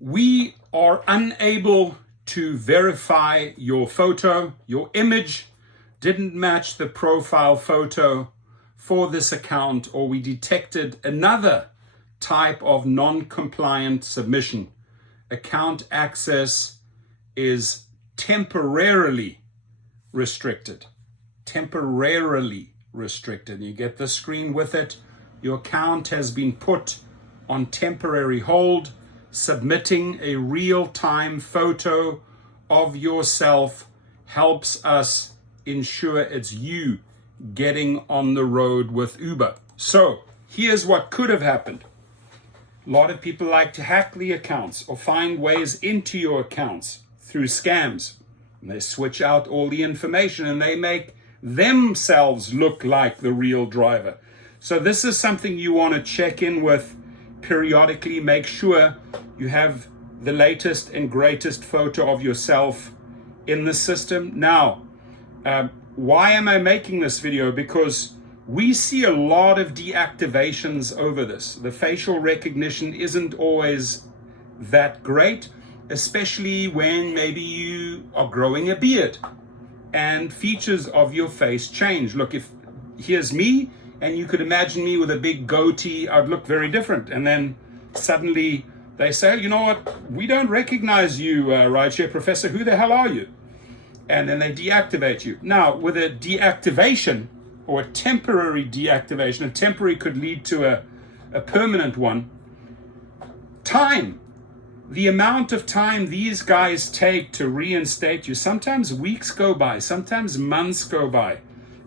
We are unable to verify your photo. Your image didn't match the profile photo for this account, or we detected another type of non-compliant submission. Account access is temporarily restricted. Temporarily restricted. You get the screen with it. Your account has been put on temporary hold. Submitting a real-time photo of yourself helps us ensure it's you getting on the road with Uber. So here's what could have happened. A lot of people like to hack the accounts or find ways into your accounts through scams. And they switch out all the information and they make themselves look like the real driver. So this is something you want to check in with periodically. Make sure you have the latest and greatest photo of yourself in the system. Now, why am I making this video? Because we see a lot of deactivations over this. The facial recognition isn't always that great, especially when maybe you are growing a beard and features of your face change. Look, if here's me, and you could imagine me with a big goatee, I'd look very different. And then suddenly they say, you know what, we don't recognize you, Rideshare Professor, who the hell are you? And then they deactivate you. Now, with a deactivation or a temporary deactivation, a temporary could lead to a permanent one. Time, the amount of time these guys take to reinstate you, sometimes weeks go by, sometimes months go by.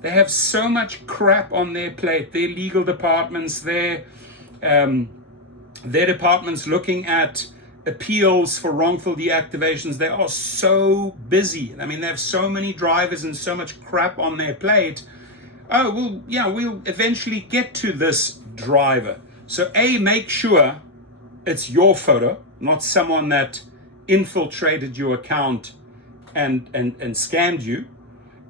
They have so much crap on their plate. Their legal departments, their departments looking at appeals for wrongful deactivations. They are so busy. I mean, they have so many drivers and so much crap on their plate. Oh, well, yeah, we'll eventually get to this driver. So make sure it's your photo, not someone that infiltrated your account and scammed you.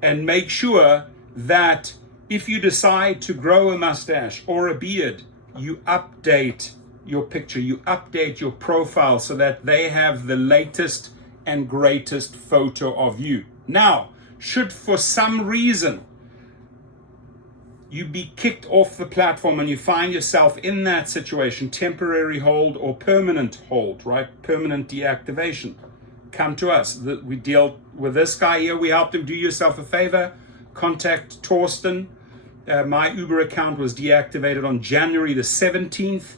And make sure that if you decide to grow a mustache or a beard, you update your picture, you update your profile so that they have the latest and greatest photo of you. Now, should for some reason you be kicked off the platform and you find yourself in that situation, temporary hold or permanent hold, right? Permanent deactivation, come to us. We deal with this guy here. We helped him. Do yourself a favor. Contact Torsten. My Uber account was deactivated on January the 17th.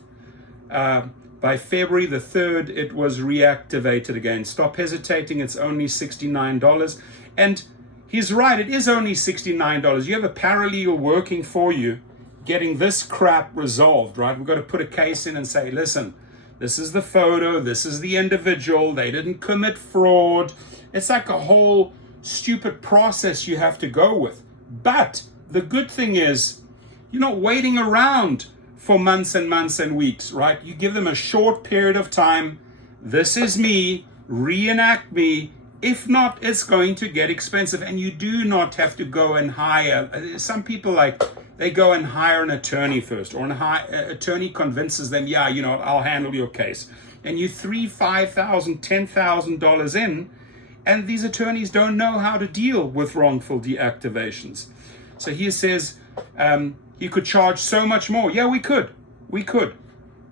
By February the 3rd, it was reactivated again. Stop hesitating. It's only $69. And he's right. It is only $69. You have a paralegal working for you, getting this crap resolved, right? We've got to put a case in and say, listen, this is the photo. This is the individual. They didn't commit fraud. It's like a whole stupid process you have to go with. But the good thing is you're not waiting around for months and months and weeks, right? You give them a short period of time. This is me, reenact me. If not, it's going to get expensive, and you do not have to go and hire. Some people they go and hire an attorney first, or an attorney convinces them, yeah, you know, I'll handle your case. And you $3,000, $5,000, $10,000 in, and these attorneys don't know how to deal with wrongful deactivations. So he says he could charge so much more. Yeah, we could,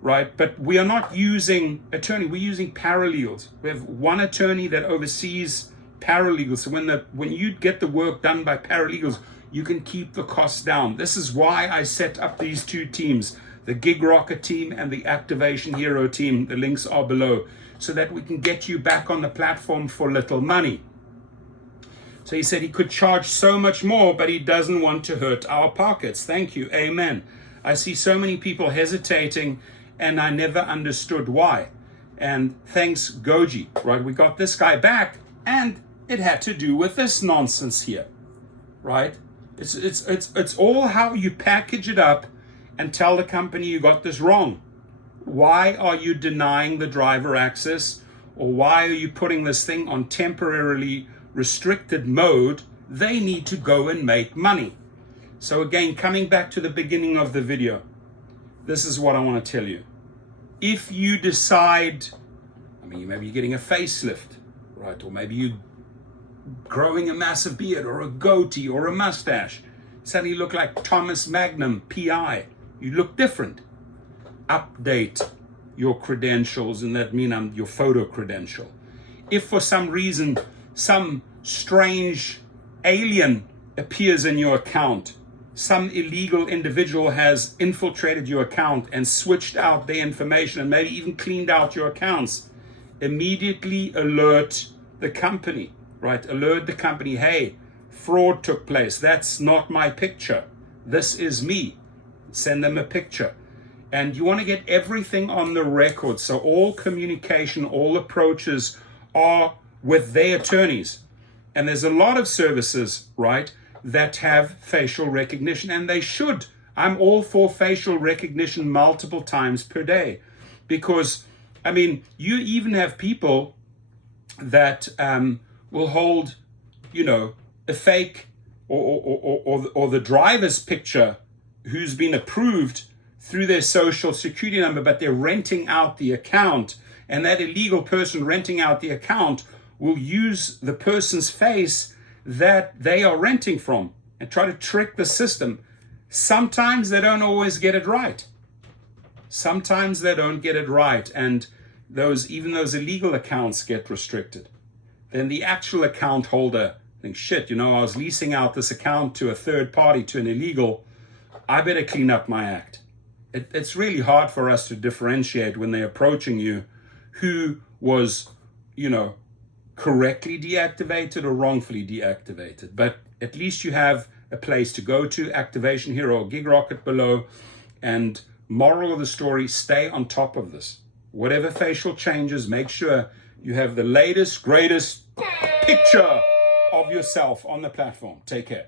right? But we are not using attorney. We're using paralegals. We have one attorney that oversees paralegals. So when you get the work done by paralegals, you can keep the costs down. This is why I set up these two teams, the Gig Rocker team and the Activation Hero team. The links are below, so that we can get you back on the platform for little money. So he said he could charge so much more, but he doesn't want to hurt our pockets. Thank you. Amen. I see so many people hesitating, and I never understood why. And thanks, Goji, right? We got this guy back, and it had to do with this nonsense here, right? It's all how you package it up and tell the company you got this wrong. Why are you denying the driver access, or why are you putting this thing on temporarily restricted mode? They need to go and make money. So again, coming back to the beginning of the video, this is what I want to tell you. If you decide, mean, maybe you're getting a facelift, right? Or maybe you're growing a massive beard or a goatee or a mustache. Suddenly you look like Thomas Magnum, PI. You look different. Update your credentials, and that means your photo credential. If for some reason some strange alien appears in your account, some illegal individual has infiltrated your account and switched out their information and maybe even cleaned out your accounts, immediately alert the company, right? Alert the company, hey, fraud took place. That's not my picture. This is me. Send them a picture. And you want to get everything on the record. So all communication, all approaches are with their attorneys. And there's a lot of services, right, that have facial recognition, and they should. I'm all for facial recognition multiple times per day, because, I mean, you even have people that will hold, you know, a fake or the driver's picture who's been approved through their social security number, but they're renting out the account, and that illegal person renting out the account will use the person's face that they are renting from and try to trick the system. Sometimes they don't always get it right. Sometimes they don't get it right, and even those illegal accounts get restricted. Then the actual account holder thinks, shit, you know, I was leasing out this account to a third party, to an illegal. I better clean up my act. It's really hard for us to differentiate when they're approaching you who was, you know, correctly deactivated or wrongfully deactivated. But at least you have a place to go to, Activation Hero or Gig Rocket below. And moral of the story, stay on top of this. Whatever facial changes, make sure you have the latest, greatest picture of yourself on the platform. Take care.